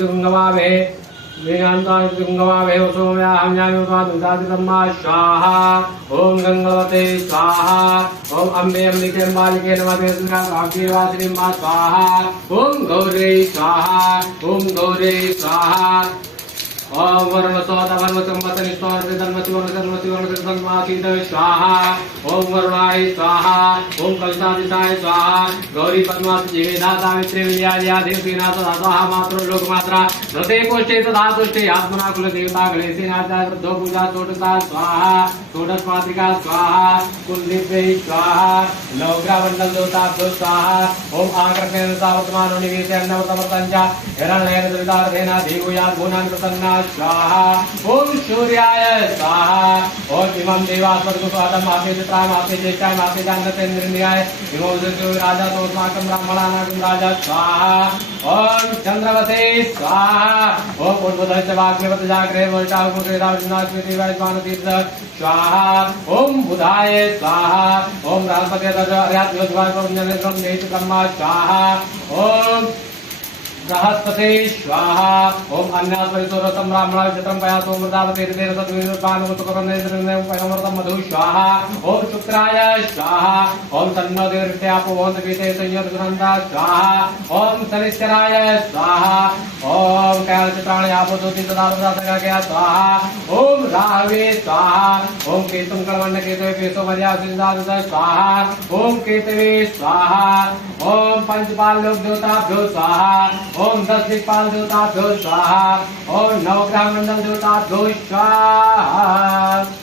गंगवावे वेदांताय गंगवावे सोम्याहं ज्ञानोपादुदादिब्रह्मा स्वाहा ओम गंगवते स्वाहा ओम अम्बे अम्बिके अम्बालिके नमः दुर्गा भाग्यवासिनी मा स्वाहा ओम गौरी स्वाहा ओम गौरी स्वाहा ओम वर्मसोद वर्मसंवतनिस्वार धर्मतिवर्णधर्मतिवर्णधर्मासीद स्वाहा ओम वरुणाय स्वाहा ओम कलशादिताय स्वाहा गौरी पद्मावती जीवेदाता मित्रे विद्यादेवतीनाथ स्वाहा मातृ लोकमात्रा रते कोष्ठे तदातुष्टे आत्मना कुल देवता गणेशनाथ वृद्धो पूजा तोटता स्वाहा तोटस मातृका स्वाहा कुलदीपे स्वाहा नवग्रह मंडल देवता स्वाहा ओम आकृतेन सावर्तमानो निवेशय अन्नवतमतंजा हिरण्येन द्वितार्थेन देवयात् गुणान् प्रसन्ना स्वाहा ओम सूर्याय स्वाहा ओम इमं देवास्मद्गुपादम् आपेक्षिताम् आपेक्षिताम् आपेक्षान्तरेन्द्रियाय इमं सूर्यो राजा तोस्माकं ब्राह्मणानां राजा स्वाहा ओम चंद्रवते स्वाहा ओम उद्बुधश्च वाग्देवत जाग्रहे वैष्णवपुत्रेदाविनास्मृति वैश्वानतीर्थ स्वाहा ओम बुधाय स्वाहा ओम बृहस्पते दर्यात्मज्वाय ब्रह्मा स्वाहा ओम बृहस्पते स्वाहा ओम अन्यास्परितोरसं ब्राह्मणाय चित्रं पयासो मृदावते हृदयेन सद्विनिर्पानमुतकरनेन्द्रेण पयमृतं मधु स्वाहा ओम शुक्राय स्वाहा ओम तन्नो देवृत्यापो वोन्तपीते संयोगग्रन्था स्वाहा ओम शनिश्चराय स्वाहा ओम कैलचित्राणि आपोदोति तदारुदातगया स्वाहा ओम राहवे स्वाहा ओम केतुं कर्मण्य केतवे केशो मर्यासिन्दारुद स्वाहा ओम केतवे स्वाहा ओम पंचपाल लोक देवताभ्यो स्वाहा ओम 10 दिक्पाल देवताभ्यो स्वाहा ओम नवग्रह मंडल देवताभ्यो स्वाहा।